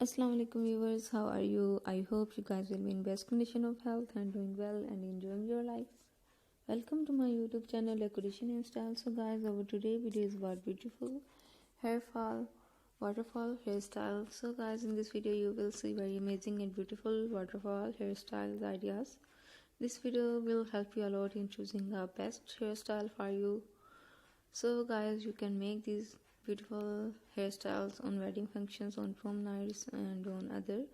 Assalamu alaikum viewers, how are you? I hope you guys will be in best condition of health and doing well and enjoying your life. Welcome to my YouTube channel Decoration and Style. So guys, our today video is about beautiful hair fall, waterfall hairstyle. So guys, in this video you will see very amazing and beautiful waterfall hairstyles ideas. This video will help you a lot in choosing the best hairstyle for you. So guys, you can make these beautiful hairstyles on wedding functions, on prom nights and on other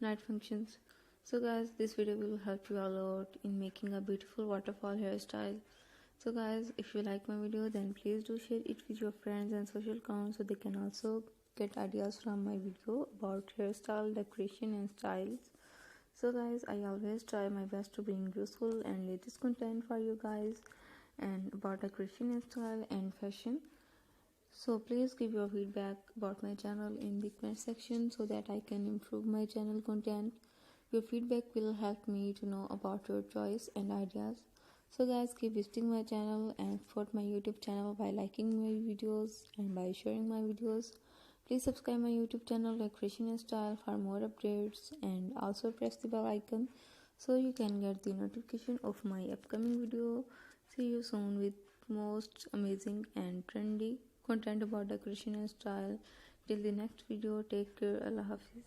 night functions. So guys, this video will help you a lot in making a beautiful waterfall hairstyle. So guys, if you like my video, then please do share it with your friends and social accounts so they can also get ideas from my video about hairstyle, decoration and styles. So guys, I always try my best to bring useful and latest content for you guys and about decoration and style and fashion. So please give your feedback about my channel in the comment section so that I can improve my channel content. Your feedback will help me to know about your choice and ideas. So guys, keep visiting my channel and support my YouTube channel by liking my videos and by sharing my videos. Please subscribe my YouTube channel Decoration and Style for more updates and also press the bell icon so you can get the notification of my upcoming video. See you soon with most amazing and trendy content about decoration and style. Till the next video, take care. Allah Hafiz.